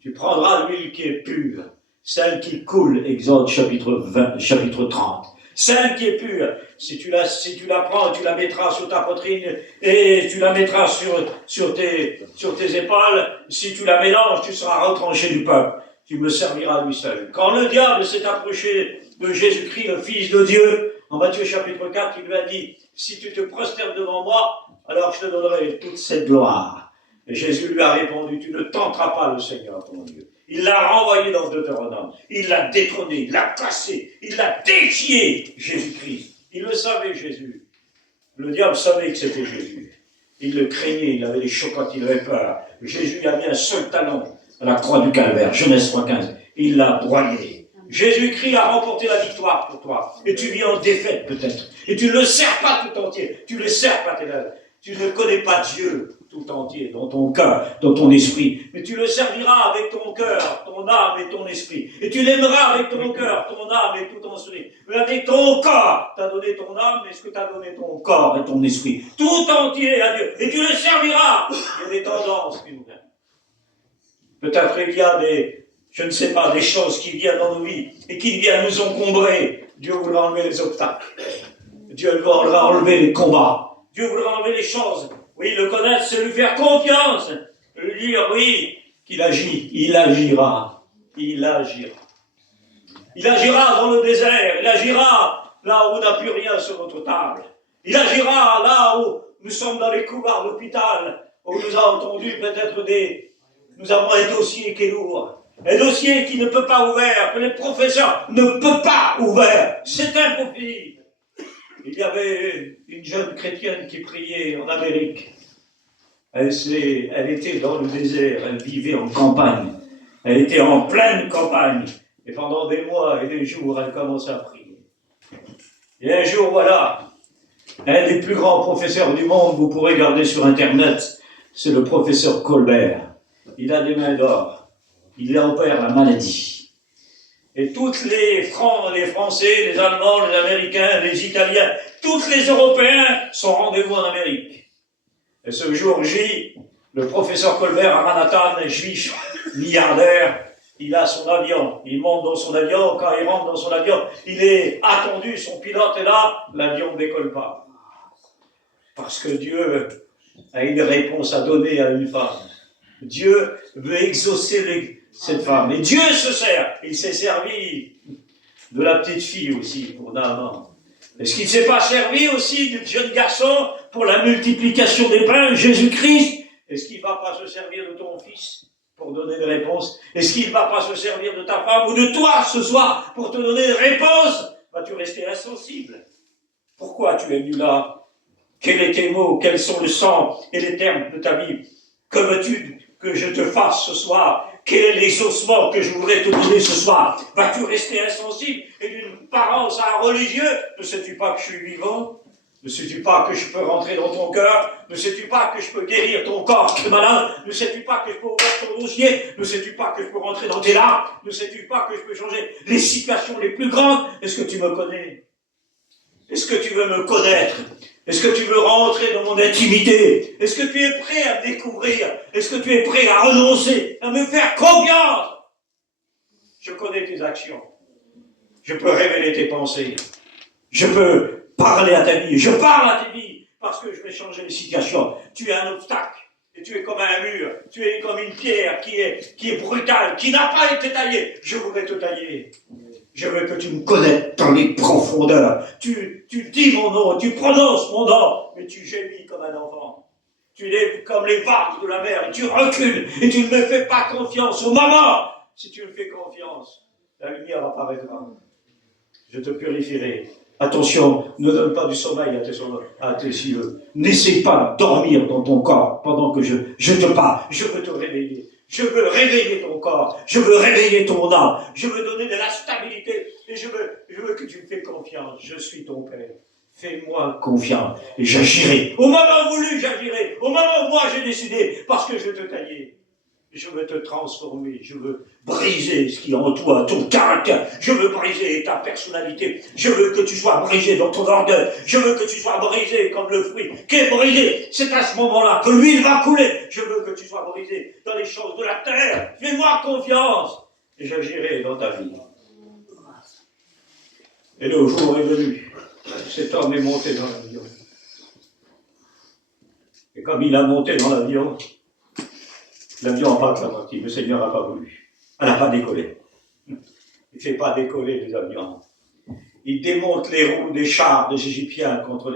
Tu prendras l'huile qui est pure. Celle qui coule, Exode chapitre 30. Celle qui est pure, si tu la prends, tu la mettras sur ta poitrine et tu la mettras sur tes épaules. Si tu la mélanges, tu seras retranché du peuple. Tu me serviras lui seul. Quand le diable s'est approché de Jésus-Christ, le Fils de Dieu, en Matthieu chapitre 4, il lui a dit, si tu te prosternes devant moi, alors je te donnerai toute cette gloire. Et Jésus lui a répondu, tu ne tenteras pas le Seigneur ton Dieu. Il l'a renvoyé dans Deutéronome. Il l'a détrôné, il l'a cassé, il l'a défié, Jésus-Christ. Il le savait, Jésus. Le diable savait que c'était Jésus. Il le craignait, il avait des chocottes, il avait peur. Jésus a mis un seul talon à la croix du Calvaire, Genèse 3,15. Il l'a broyé. Jésus-Christ a remporté la victoire pour toi. Et tu vis en défaite peut-être. Et tu ne le sers pas tout entier. Tu ne le sers pas tes lèvres. Tu ne connais pas Dieu tout entier, dans ton cœur, dans ton esprit. Mais tu le serviras avec ton cœur, ton âme et ton esprit. Et tu l'aimeras avec ton cœur, ton âme et tout ton esprit. Mais avec ton corps, tu as donné ton âme, mais ce que tu as donné ton corps et ton esprit. Tout entier à Dieu. Et tu le serviras. Il y a des tendances qui nous viennent. Peut-être il y a des je ne sais pas, des choses qui viennent dans nos vies et qui viennent nous encombrer, Dieu voudra enlever les obstacles. Dieu voudra enlever les combats. Dieu voudra enlever les choses. Oui, le connaître, c'est lui faire confiance. Lui dire, oui, qu'il agit. Il agira. Il agira. Il agira dans le désert. Il agira là où on n'a plus rien sur notre table. Il agira là où nous sommes dans les couloirs d'hôpital, où nous avons entendu peut-être nous avons un dossier qui est lourd. Un dossier qui ne peut pas ouvrir, que les professeurs ne peuvent pas ouvrir. C'est impossible. Il y avait une jeune chrétienne qui priait en Amérique. Elle était dans le désert, elle vivait en campagne. Elle était en pleine campagne. Et pendant des mois et des jours, elle commençait à prier. Et un jour, voilà, un des plus grands professeurs du monde, vous pourrez regarder sur Internet, c'est le professeur Colbert. Il a des mains d'or. Il opère la maladie. Et tous les Français, les Allemands, les Américains, les Italiens, tous les Européens sont rendez-vous en Amérique. Et ce jour J, le professeur Colbert à Manhattan, juif, milliardaire, il a son avion, il monte dans son avion, quand il rentre dans son avion, il est attendu, son pilote est là, l'avion ne décolle pas. Parce que Dieu a une réponse à donner à une femme. Dieu veut exaucer cette femme. Et Dieu se sert. Il s'est servi de la petite fille aussi pour Naaman. Est-ce qu'il ne s'est pas servi aussi du jeune garçon pour la multiplication des pains, Jésus-Christ? Est-ce qu'il ne va pas se servir de ton fils pour donner des réponses? Est-ce qu'il ne va pas se servir de ta femme ou de toi ce soir pour te donner des réponses? Vas-tu rester insensible? Pourquoi tu es venu là? Quels sont tes mots? Quels sont le sens et les termes de ta vie? Que veux-tu que je te fasse ce soir? Quel est l'exaucement que je voudrais te donner ce soir? Vas-tu rester insensible et d'une parence à un religieux? Ne sais-tu pas que je suis vivant? Ne sais-tu pas que je peux rentrer dans ton cœur? Ne sais-tu pas que je peux guérir ton corps qui est malade? Ne sais-tu pas que je peux ouvrir ton dossier? Ne sais-tu pas que je peux rentrer dans tes larmes? Ne sais-tu pas que je peux changer les situations les plus grandes? Est-ce que tu me connais? Est-ce que tu veux me connaître? Est-ce que tu veux rentrer dans mon intimité? Est-ce que tu es prêt à me découvrir? Est-ce que tu es prêt à renoncer, à me faire confiance? Je connais tes actions. Je peux révéler tes pensées. Je peux parler à ta vie. Je parle à ta vie parce que je vais changer les situations. Tu es un obstacle et tu es comme un mur. Tu es comme une pierre qui est brutale, qui n'a pas été taillée. Je voudrais te tailler. Je veux que tu me connaisses dans les profondeurs. Tu dis mon nom, tu prononces mon nom, mais tu gémis comme un enfant. Tu es comme les vagues de la mer et tu recules et tu ne me fais pas confiance. Au moment, si tu me fais confiance, la lumière apparaîtra. Je te purifierai. Attention, ne donne pas du sommeil à tes yeux. N'essaie pas de dormir dans ton corps pendant que je te parle. Je veux te réveiller. Je veux réveiller ton corps. Je veux réveiller ton âme. Je veux donner de la stabilité. Et je veux que tu me fais confiance. Je suis ton Père. Fais-moi confiance. Et j'agirai. Au moment voulu, j'agirai. Au moment où moi j'ai décidé. Parce que je veux te tailler. Je veux te transformer, je veux briser ce qui est en toi, ton caractère. Je veux briser ta personnalité. Je veux que tu sois brisé dans ton orgueil. Je veux que tu sois brisé comme le fruit qui est brisé. C'est à ce moment-là que l'huile va couler. Je veux que tu sois brisé dans les choses de la terre. Fais-moi confiance et j'agirai dans ta vie. Et le jour est venu. Cet homme est monté dans l'avion. Et comme il a monté dans l'avion n'a pas parti, le Seigneur n'a pas voulu. Elle n'a pas décollé. Il ne fait pas décoller les avions. Il démonte les roues des chars des Égyptiens contre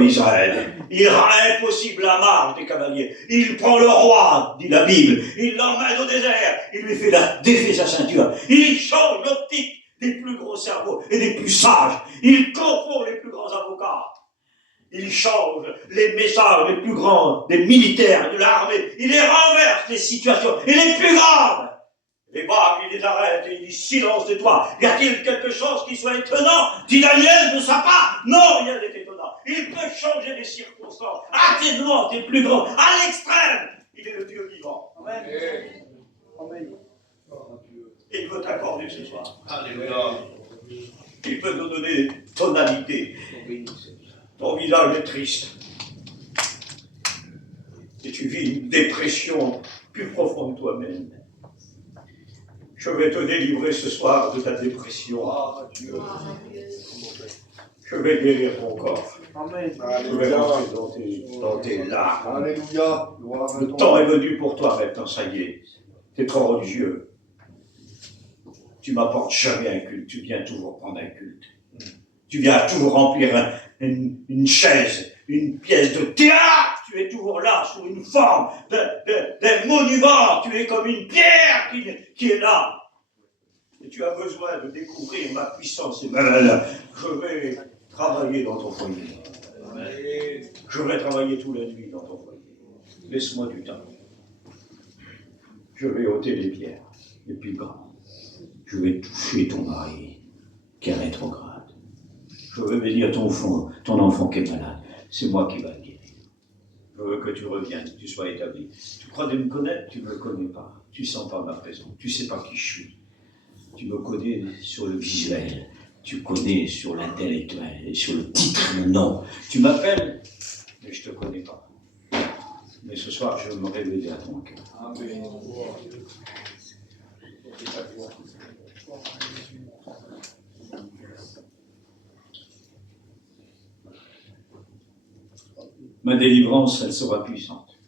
Israël. Il rend impossible la marche des cavaliers. Il prend le roi, dit la Bible. Il l'emmène au désert. Il lui défait sa ceinture. Il change l'optique des plus gros cerveaux et des plus sages. Il confond les plus grands avocats. Il change les messages les plus grands des militaires, de l'armée. Il les renverse, les situations, et les plus graves. Les vagues, il les arrête et il dit, silence de toi. Y a-t-il quelque chose qui soit étonnant? Dit Daniel de sa part. Non, rien n'est étonnant. Il peut changer les circonstances, atténuantes et plus grandes, à l'extrême. Il est le Dieu vivant. Amen. Amen. Et il veut t'accorder ce soir. Alléluia. Il peut nous donner des tonalités. Ton visage est triste. Et tu vis une dépression plus profonde de toi-même. Je vais te délivrer ce soir de ta dépression. Je vais guérir ton corps. Amen. Je vais rentrer dans tes larmes. Alléluia. Le temps est venu pour toi maintenant, ça y est. Tu es trop religieux. Tu m'apportes jamais un culte, tu viens toujours prendre un culte. Tu viens toujours remplir une chaise, une pièce de théâtre. Tu es toujours là, sous une forme d'un monument. Tu es comme une pierre qui est là. Et tu as besoin de découvrir ma puissance. Et je vais travailler dans ton foyer. Je vais travailler toute la nuit dans ton foyer. Laisse-moi du temps. Je vais ôter les pierres, les plus grandes. Je vais toucher ton mari, qui est rétrograde. Je vais bénir ton enfant qui est malade. C'est moi qui vais le guérir. Je veux que tu reviennes, que tu sois établi. Tu crois de me connaître, tu ne me connais pas. Tu ne sens pas ma présence. Tu ne sais pas qui je suis. Tu me connais sur le visuel. Tu connais sur l'intellectuel, sur le titre, le nom. Tu m'appelles, mais je ne te connais pas. Mais ce soir, je vais me révéler à ton cœur. Amen. Ma délivrance, elle sera puissante.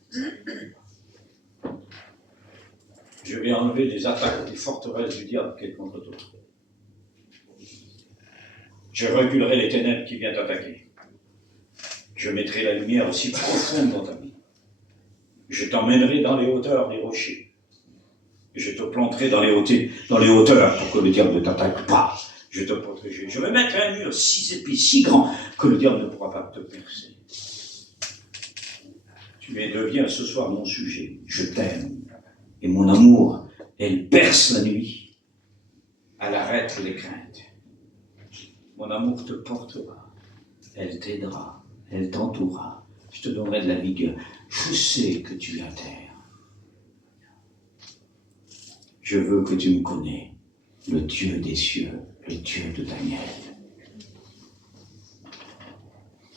Je vais enlever les attaques des forteresses du diable qui est contre toi. Je reculerai les ténèbres qui viennent t'attaquer. Je mettrai la lumière aussi profonde dans ta vie. Je t'emmènerai dans les hauteurs des rochers. Je te planterai dans les hauteurs pour que le diable ne t'attaque pas. Je te protégerai. Je vais mettre un mur 6 épis, si grand que le diable ne pourra pas te percer. Tu deviens ce soir mon sujet. Je t'aime. Et mon amour, elle perce la nuit. Elle arrête les craintes. Mon amour te portera. Elle t'aidera. Elle t'entourera. Je te donnerai de la vigueur. Je sais que tu es à terre. Je veux que tu me connais, le Dieu des cieux, le Dieu de Daniel.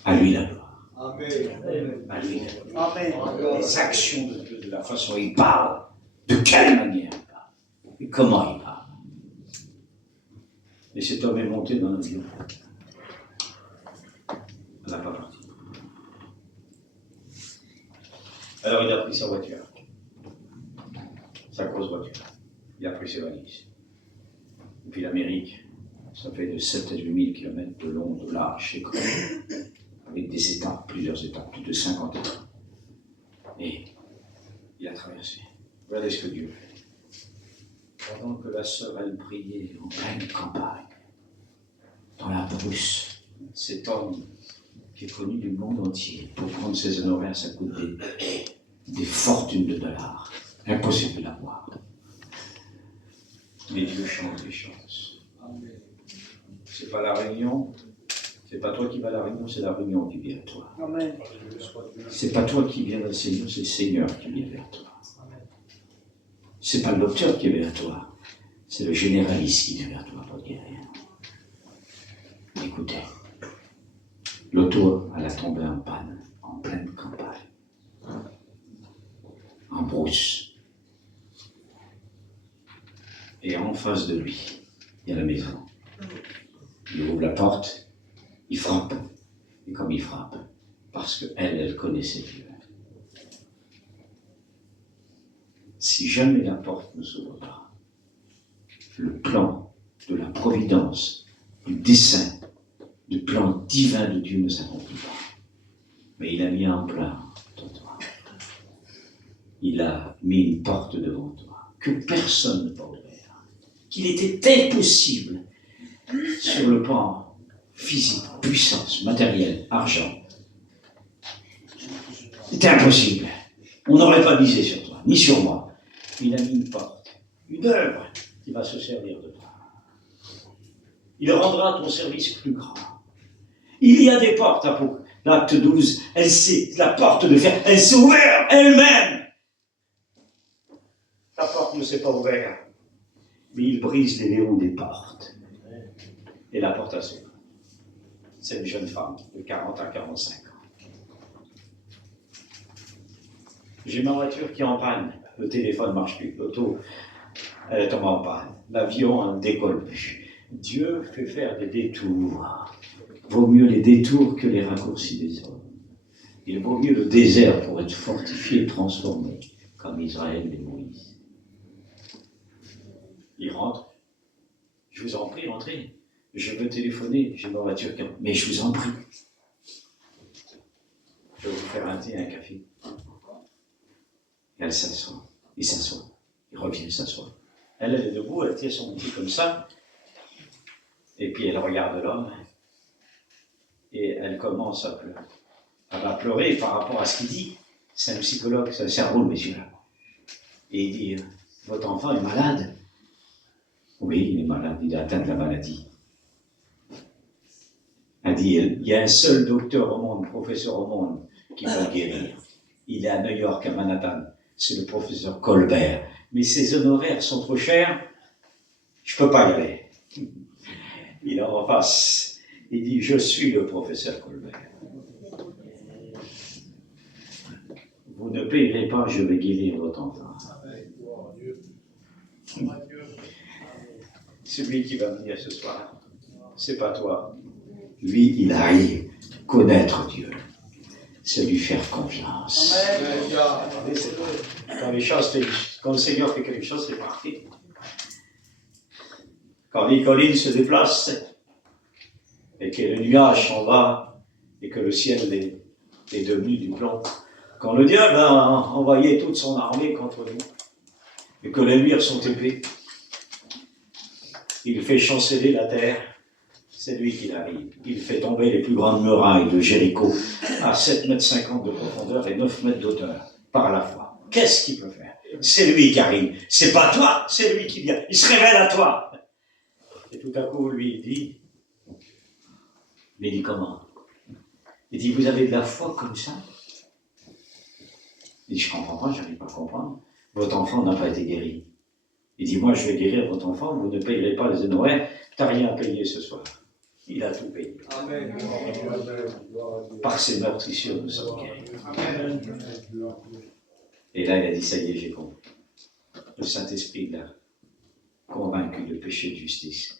À lui la gloire. Amen. À lui la gloire. Amen. Les actions de Dieu, de la façon dont il parle, de quelle manière il parle, et comment il parle. Et cet homme est monté dans l'avion. Elle n'a pas parti. Alors il a pris sa voiture, sa grosse voiture. Il a pris ses valises. Et puis l'Amérique, ça fait de 7 à 8 000 km de long, de large, avec des étapes, plusieurs étapes, plus de 50 étapes. Et il a traversé. Regardez ce que Dieu fait. Pendant que la sœur, elle priait en pleine campagne, dans la brousse, cet homme qui est connu du monde entier, pour prendre ses honoraires, ça coûte des fortunes de dollars. Impossible de l'avoir. Mais Dieu change les choses. C'est pas la réunion, c'est pas toi qui vas à la réunion, c'est la réunion qui vient à toi. Amen. C'est pas toi qui viens vers le Seigneur, c'est le Seigneur qui vient vers toi. C'est pas le docteur qui vient vers toi, c'est le généraliste qui vient vers toi pour te guérir. Écoutez, l'auto, elle a tombé en panne, en pleine campagne, en brousse. Et en face de lui, il y a la maison. Il ouvre la porte, il frappe. Et comme il frappe, parce qu'elle connaissait Dieu. Si jamais la porte ne s'ouvre pas, le plan de la providence, du dessein, du plan divin de Dieu ne s'accomplit pas. Mais il a mis un plan devant toi. Il a mis une porte devant toi, que personne ne peut ouvrir. Qu'il était impossible sur le plan physique, puissance, matériel, argent. C'était impossible. On n'aurait pas misé sur toi, ni sur moi. Il a mis une porte, une œuvre qui va se servir de toi. Il rendra ton service plus grand. Il y a des portes, l'acte 12, la porte de fer, elle s'est ouverte elle-même. La porte ne s'est pas ouverte. Mais il brise les verrous des portes. Et la porte a s'ouvert. C'est une jeune femme de 40 à 45 ans. J'ai ma voiture qui est en panne. Le téléphone ne marche plus. L'auto, Elle tombe en panne. L'avion ne décolle plus. Dieu fait faire des détours. Vaut mieux les détours que les raccourcis des hommes. Il vaut mieux le désert pour être fortifié et transformé, comme Israël et Moïse. Il rentre. Je vous en prie, rentrez. Je veux téléphoner, j'ai ma voiture. Mais je vous en prie. Je vais vous faire un thé et un café. Et elle s'assoit. Il s'assoit. Il revient s'assoit. Elle est debout, elle tient son petit comme ça. Et puis elle regarde l'homme. Et elle commence à pleurer. Elle va pleurer par rapport à ce qu'il dit. C'est un psychologue, c'est un cerveau, le monsieur-là. Et il dit, votre enfant est malade. Oui, il est malade, il est atteint de la maladie. Elle dit, il y a un seul docteur au monde, professeur au monde, qui peut le guérir. Il est à New York, à Manhattan. C'est le professeur Colbert. Mais ses honoraires sont trop chers, je ne peux pas y aller. Il est en face. Il dit, je suis le professeur Colbert. Vous ne payerez pas, je vais guérir votre enfant. Celui qui va venir ce soir, c'est pas toi. Lui, il arrive connaître Dieu. C'est lui faire confiance. Quand le Seigneur fait quelque chose, c'est parfait. Quand les collines se déplacent, et que le nuage s'en va, et que le ciel est devenu du plomb, quand le diable a envoyé toute son armée contre nous, et que les murs sont épais, il fait chanceler la terre, c'est lui qui arrive. Il fait tomber les plus grandes murailles de Jéricho à 7,50 m de profondeur et 9 mètres d'auteur, par la foi. Qu'est-ce qu'il peut faire? C'est lui qui arrive. C'est pas toi, c'est lui qui vient. Il se révèle à toi. Et tout à coup, lui, il dit comment? Il dit, vous avez de la foi comme ça? Il dit, je comprends pas, je n'arrive pas à comprendre. Votre enfant n'a pas été guéri. Il dit, moi, je vais guérir votre enfant, vous ne payerez pas les honoraires, tu n'as rien à payer ce soir. Il a tout payé. Amen. Par ses meurtrissures, nous sommes guéris. Amen. Et là, il a dit, ça y est, j'ai compris. Le Saint-Esprit l'a convaincu de péché de justice.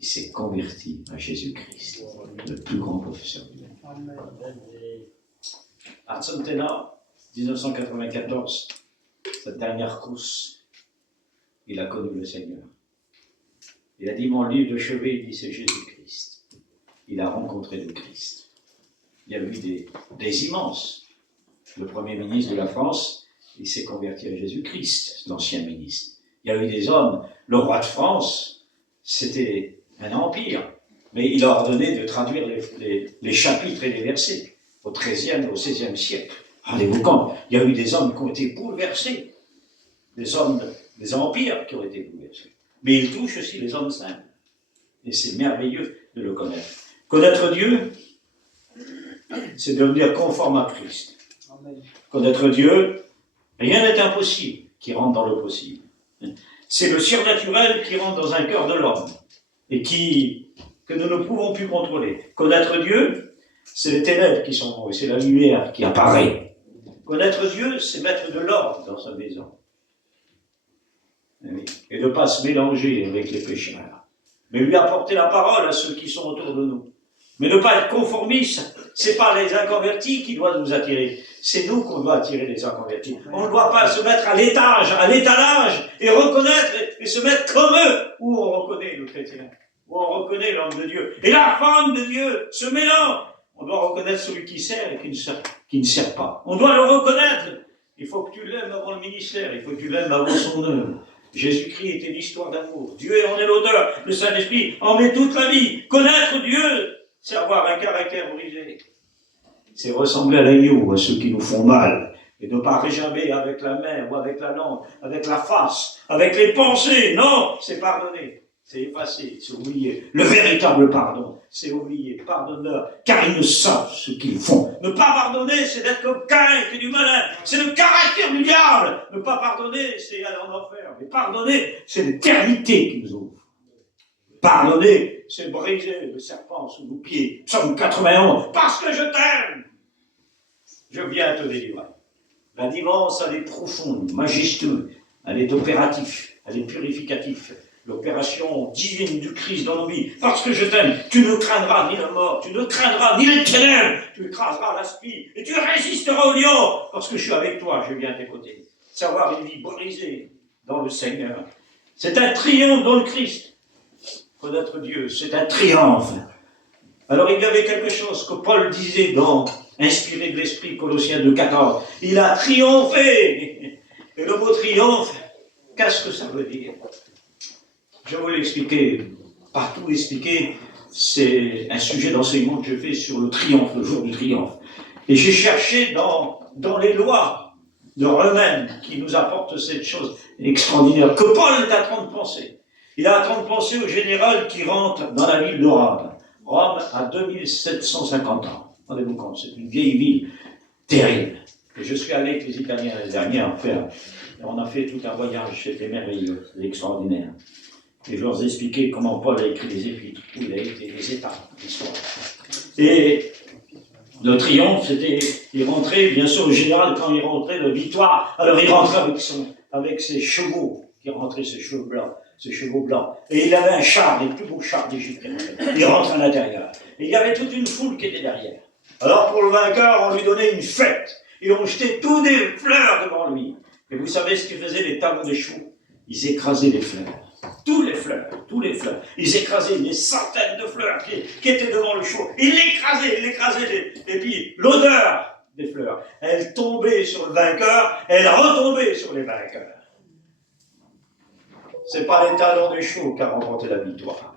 Il s'est converti à Jésus-Christ, le plus grand professeur du monde. Hudson Taylor, 1994, cette dernière course, il a connu le Seigneur. Il a dit, mon livre de chevet, il dit, c'est Jésus-Christ. Il a rencontré le Christ. Il y a eu des immenses. Le premier ministre de la France, il s'est converti à Jésus-Christ, l'ancien ministre. Il y a eu des hommes. Le roi de France, c'était un empire. Mais il a ordonné de traduire les chapitres et les versets au XIIIe, au XVIe siècle. Rendez-vous compte, il y a eu des hommes qui ont été bouleversés. Des hommes, des empires qui ont été bouleversés. Mais il touche aussi les hommes simples. Et c'est merveilleux de le connaître. Connaître Dieu, c'est devenir conforme à Christ. Amen. Connaître Dieu, rien n'est impossible qui rentre dans le possible. C'est le surnaturel qui rentre dans un cœur de l'homme et que nous ne pouvons plus contrôler. Connaître Dieu, c'est les ténèbres qui sont morts et c'est la lumière qui apparaît. Connaître Dieu, c'est mettre de l'ordre dans sa maison. Et de ne pas se mélanger avec les pécheurs. Mais lui apporter la parole à ceux qui sont autour de nous. Mais ne pas être conformiste, c'est pas les inconvertis qui doivent nous attirer. C'est nous qu'on doit attirer les inconvertis. On ne doit pas se mettre à l'étalage, et reconnaître, et se mettre comme eux, où on reconnaît le chrétien, où on reconnaît l'homme de Dieu. Et la femme de Dieu se mélange. On doit reconnaître celui qui sert et qui ne sert pas. On doit le reconnaître. Il faut que tu l'aimes avant le ministère, il faut que tu l'aimes avant son œuvre. Jésus-Christ était l'histoire d'amour. Dieu en est l'auteur. Le Saint-Esprit en met toute la vie. Connaître Dieu, c'est avoir un caractère brisé. C'est ressembler à l'agneau, à ceux qui nous font mal. Et ne pas réjamber avec la main ou avec la langue, avec la face, avec les pensées. Non, c'est pardonner. C'est effacer, c'est oublier. Le véritable pardon, c'est oublier. Pardonne-leur, car ils ne savent ce qu'ils font. Ne pas pardonner, c'est d'être comme Caïn, qui est du malin. C'est le caractère du diable. Ne pas pardonner, c'est aller en enfer. Mais pardonner, c'est l'éternité qui nous ouvre. Pardonner, c'est briser le serpent sous nos pieds. Psaume 91, parce que je t'aime, je viens te délivrer. La délivrance, elle est profonde, majestueuse, elle est opérative. Elle est purificative. L'opération divine du Christ dans nos vies. Parce que je t'aime, tu ne craindras ni la mort, tu ne craindras ni les ténèbres, tu écraseras la spie et tu résisteras au lion. Parce que je suis avec toi, je viens à tes côtés. Savoir une vie brisée dans le Seigneur. C'est un triomphe dans le Christ. Connaître Dieu, c'est un triomphe. Alors il y avait quelque chose que Paul disait dans Inspiré de l'Esprit, Colossiens 2,14. Il a triomphé. Et le mot triomphe, qu'est-ce que ça veut dire? Je vais vous l'expliquer, pas tout expliquer, c'est un sujet d'enseignement que je fais sur le triomphe, le jour du triomphe. Et j'ai cherché dans les lois de Romaine qui nous apportent cette chose extraordinaire, que Paul est en train de penser. Il est en train de penser au général qui rentre dans la ville de Rome. Rome a 2750 ans. Rendez-vous compte, c'est une vieille ville terrible. Et je suis allé avec les Italiens l'année dernière faire, on a fait tout un voyage, c'était merveilleux, c'était extraordinaire. Et je leur ai expliqué comment Paul a écrit les épîtres, où il a été les étapes de l'histoire. Et le triomphe, c'était, il rentrait, bien sûr, le général, quand il rentrait, de victoire, alors il rentrait avec ses chevaux, qui rentraient ses chevaux blancs. Et il avait un char, les plus beaux chars d'Égypte. Il rentre à l'intérieur. Et il y avait toute une foule qui était derrière. Alors pour le vainqueur, on lui donnait une fête. Et on jetait tous des fleurs devant lui. Et vous savez ce qu'ils faisaient, les talons des chevaux? Ils écrasaient les fleurs. Tous les fleurs. Ils écrasaient des centaines de fleurs qui étaient devant le chevaux. Ils l'écrasaient. Et puis, l'odeur des fleurs, elle tombait sur le vainqueur, elle retombait sur les vainqueurs. C'est pas les talons des chevaux qui a remporté la victoire.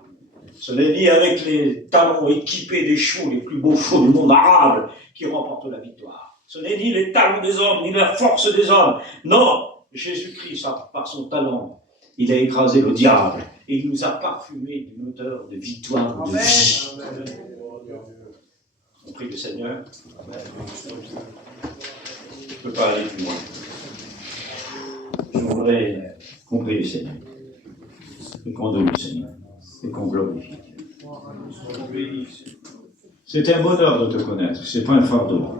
Ce n'est ni avec les talons équipés des chevaux, les plus beaux chevaux du monde arabe, qui remportent la victoire. Ce n'est ni les talons des hommes, ni la force des hommes. Non, Jésus-Christ, par son talon, il a écrasé le diable et il nous a parfumé d'une odeur de victoire, de vie. On prie le Seigneur. Je ne peux pas aller plus loin. Je voudrais qu'on prie le Seigneur et qu'on donne le Seigneur et qu'on glorifie Dieu. C'est un bonheur de te connaître, c'est pas un fardeau.